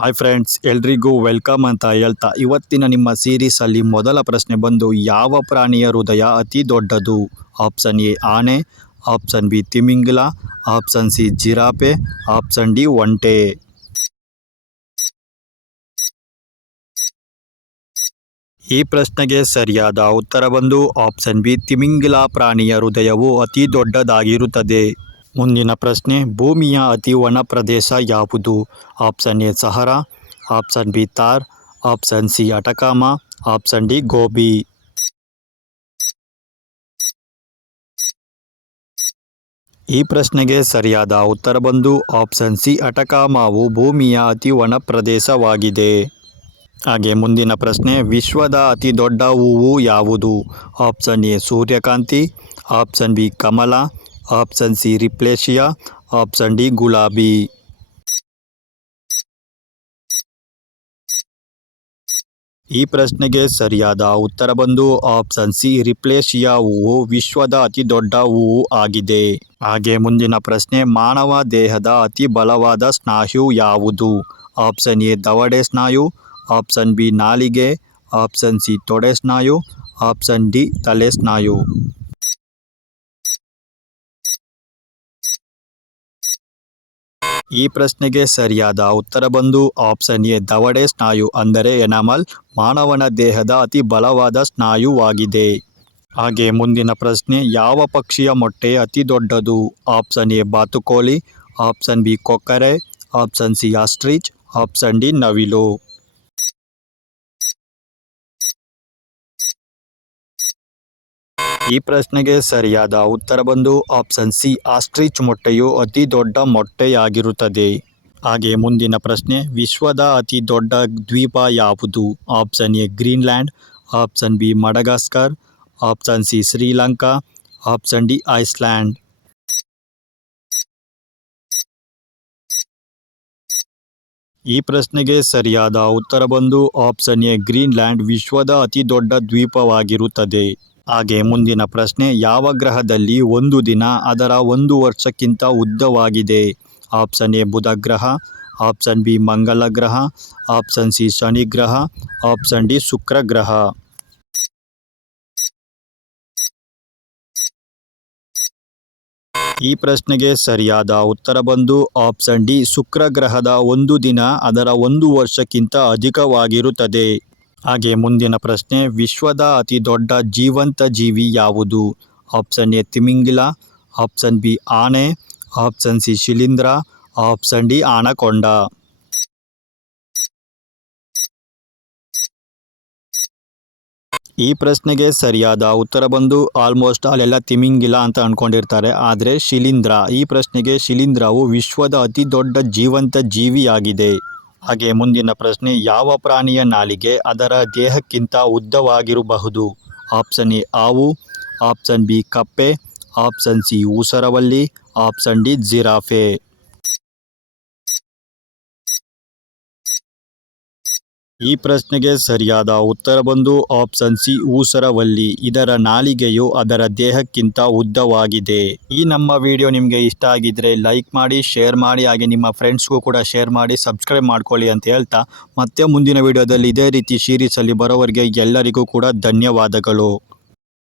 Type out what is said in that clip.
Hi friends, ಎಲ್ರಿಗೂ welcome ಅಂತ ಹೇಳ್ತಾ ಇವತ್ತಿನ ನಿಮ್ಮ ಸೀರೀಸಲ್ಲಿ ಮೊದಲ ಪ್ರಶ್ನೆ ಬಂದು ಯಾವ ಪ್ರಾಣಿಯ ಹೃದಯ ಅತಿ ದೊಡ್ಡದು? ಆಪ್ಷನ್ ಎ ಆನೆ, ಆಪ್ಷನ್ ಬಿ ತಿಮಿಂಗಿಲ, ಆಪ್ಷನ್ ಸಿ ಜಿರಾಫೆ, ಆಪ್ಷನ್ ಡಿ ಒಂಟೆ. ಈ ಪ್ರಶ್ನೆಗೆ ಸರಿಯಾದ ಉತ್ತರ ಬಂದು ಆಪ್ಷನ್ ಬಿ ತಿಮಿಂಗಿಲ ಪ್ರಾಣಿಯ ಹೃದಯವು ಅತಿ ದೊಡ್ಡದಾಗಿರುತ್ತದೆ. ಮುಂದಿನ ಪ್ರಶ್ನೆ, ಭೂಮಿಯ ಅತಿ ಒಣ ಪ್ರದೇಶ ಯಾವುದು? Option A Sahara, option B Thar, option C Atacama, option D Gobi. ಈ ಪ್ರಶ್ನೆಗೆ ಸರಿಯಾದ ಉತ್ತರ ಬಂದು ಆಪ್ಷನ್ ಸಿ ಅಟಕಾಮವು ಭೂಮಿಯ ಅತಿ ಒಣ ಪ್ರದೇಶವಾಗಿದೆ. ಹಾಗೆ ಮುಂದಿನ ಪ್ರಶ್ನೆ, ವಿಶ್ವದ ಅತಿ ದೊಡ್ಡ ಹೂವು ಯಾವುದು? ಆಪ್ಷನ್ ಎ ಸೂರ್ಯಕಾಂತಿ, ಆಪ್ಷನ್ ಬಿ ಕಮಲ, ಆಪ್ಷನ್ ಸಿ ರಿಪ್ಲೇಶಿಯಾ, ಆಪ್ಷನ್ ಡಿ ಗುಲಾಬಿ. ಈ ಪ್ರಶ್ನೆಗೆ ಸರಿಯಾದ ಉತ್ತರ ಬಂದು ಆಪ್ಷನ್ ಸಿ ರಿಪ್ಲೇಶಿಯಾ ಹೂವು ವಿಶ್ವದ ಅತಿ ದೊಡ್ಡ ಹೂವು ಆಗಿದೆ. ಹಾಗೆ ಮುಂದಿನ ಪ್ರಶ್ನೆ, ಮಾನವ ದೇಹದ ಅತಿ ಬಲವಾದ ಸ್ನಾಯು ಯಾವುದು? ಆಪ್ಷನ್ ಎ ದವಡೆ ಸ್ನಾಯು, ಆಪ್ಷನ್ ಬಿ ನಾಲಿಗೆ, ಆಪ್ಷನ್ ಸಿ ತೊಡೆ ಸ್ನಾಯು, ಆಪ್ಷನ್ ಡಿ ತಲೆ ಸ್ನಾಯು. ಈ ಪ್ರಶ್ನೆಗೆ ಸರಿಯಾದ ಉತ್ತರ ಬಂದು ಆಪ್ಷನ್ ಎ ದವಡೆ ಸ್ನಾಯು ಅಂದರೆ ಎನಾಮಲ್ ಮಾನವನ ದೇಹದ ಅತಿ ಬಲವಾದ ಸ್ನಾಯುವಾಗಿದೆ. ಹಾಗೆ ಮುಂದಿನ ಪ್ರಶ್ನೆ, ಯಾವ ಪಕ್ಷಿಯ ಮೊಟ್ಟೆ ಅತಿ ದೊಡ್ಡದು? ಆಪ್ಷನ್ ಎ ಬಾತುಕೋಳಿ, ಆಪ್ಷನ್ ಬಿ ಕೊಕ್ಕರೆ, option C ostrich, option D ನವಿಲು. ಈ ಪ್ರಶ್ನೆಗೆ ಸರಿಯಾದ ಉತ್ತರ ಬಂದು ಆಪ್ಷನ್ ಸಿ ಆಸ್ಟ್ರಿಚ್ ಮೊಟ್ಟೆಯು ಅತಿ ದೊಡ್ಡ ಮೊಟ್ಟೆಯಾಗಿರುತ್ತದೆ. ಹಾಗೆ ಮುಂದಿನ ಪ್ರಶ್ನೆ, ವಿಶ್ವದ ಅತಿ ದೊಡ್ಡ ದ್ವೀಪ ಯಾವುದು? Option A Greenland, option B Madagascar, option C Sri Lanka, option D Iceland. ಈ ಪ್ರಶ್ನೆಗೆ ಸರಿಯಾದ ಉತ್ತರ ಬಂದು ಆಪ್ಷನ್ ಎ ಗ್ರೀನ್ಲ್ಯಾಂಡ್ ವಿಶ್ವದ ಅತಿ ದೊಡ್ಡ ದ್ವೀಪವಾಗಿರುತ್ತದೆ. ಹಾಗೆ ಮುಂದಿನ ಪ್ರಶ್ನೆ, ಯಾವ ಗ್ರಹದಲ್ಲಿ ಒಂದು ದಿನ ಅದರ ಒಂದು ವರ್ಷಕ್ಕಿಂತ ಉದ್ದವಾಗಿದೆ? ಆಪ್ಷನ್ ಎ ಬುಧ ಗ್ರಹ, ಆಪ್ಷನ್ ಬಿ ಮಂಗಲ ಗ್ರಹ, ಆಪ್ಷನ್ ಸಿ ಶನಿ ಗ್ರಹ, ಆಪ್ಷನ್ ಡಿ ಶುಕ್ರ ಗ್ರಹ. ಈ ಪ್ರಶ್ನೆಗೆ ಸರಿಯಾದ ಉತ್ತರ ಬಂದು ಆಪ್ಷನ್ ಡಿ ಶುಕ್ರ ಗ್ರಹದ ಒಂದು ದಿನ ಅದರ ಒಂದು ವರ್ಷಕ್ಕಿಂತ ಅಧಿಕವಾಗಿರುತ್ತದೆ. ಹಾಗೆ ಮುಂದಿನ ಪ್ರಶ್ನೆ, ವಿಶ್ವದ ಅತಿ ದೊಡ್ಡ ಜೀವಂತ ಜೀವಿ ಯಾವುದು? ಆಪ್ಷನ್ ಎ ತಿಮಿಂಗಿಲ, ಆಪ್ಷನ್ ಬಿ ಆನೆ, ಆಪ್ಷನ್ ಸಿ ಶಿಲೀಂಧ್ರ, ಆಪ್ಷನ್ ಡಿ ಆನಕೊಂಡ. ಈ ಪ್ರಶ್ನೆಗೆ ಸರಿಯಾದ ಉತ್ತರ ಬಂದು ಆಲ್ಮೋಸ್ಟ್ ಅಲ್ಲೆಲ್ಲ ತಿಮಿಂಗಿಲ ಅಂತ ಅಂದ್ಕೊಂಡಿರ್ತಾರೆ, ಆದರೆ ಶಿಲೀಂಧ್ರ. ಈ ಪ್ರಶ್ನೆಗೆ ಶಿಲೀಂಧ್ರವು ವಿಶ್ವದ ಅತಿ ದೊಡ್ಡ ಜೀವಂತ ಜೀವಿಯಾಗಿದೆ. ಹಾಗೆ ಮುಂದಿನ ಪ್ರಶ್ನೆ, ಯಾವ ಪ್ರಾಣಿಯ ನಾಲಿಗೆ ಅದರ ದೇಹಕ್ಕಿಂತ ಉದ್ದವಾಗಿರಬಹುದು? ಆಪ್ಷನ್ ಎ ಹಾವು, ಆಪ್ಷನ್ ಬಿ ಕಪ್ಪೆ, ಆಪ್ಷನ್ ಸಿ ಊಸರವಳ್ಳಿ, ಆಪ್ಷನ್ ಡಿ ಜಿರಾಫೆ. ಈ ಪ್ರಶ್ನೆಗೆ ಸರಿಯಾದ ಉತ್ತರ ಬಂದು ಆಪ್ಷನ್ ಸಿ ಊಸರವಳ್ಳಿ. ಇದರ ನಾಲಿಗೆಯು ಅದರ ದೇಹಕ್ಕಿಂತ ಉದ್ದವಾಗಿದೆ. ಈ ನಮ್ಮ ವಿಡಿಯೋ ನಿಮಗೆ ಇಷ್ಟ ಆಗಿದ್ರೆ ಲೈಕ್ ಮಾಡಿ, ಶೇರ್ ಮಾಡಿ, ಹಾಗೆ ನಿಮ್ಮ ಫ್ರೆಂಡ್ಸ್ಗೂ ಕೂಡ ಶೇರ್ ಮಾಡಿ, ಸಬ್ಸ್ಕ್ರೈಬ್ ಮಾಡ್ಕೊಳ್ಳಿ ಅಂತ ಹೇಳ್ತಾ ಮತ್ತೆ ಮುಂದಿನ ವಿಡಿಯೋದಲ್ಲಿ ಇದೇ ರೀತಿ ಸೀರೀಸಲ್ಲಿ ಬರೋವರೆಗೆ ಎಲ್ಲರಿಗೂ ಕೂಡ ಧನ್ಯವಾದಗಳು.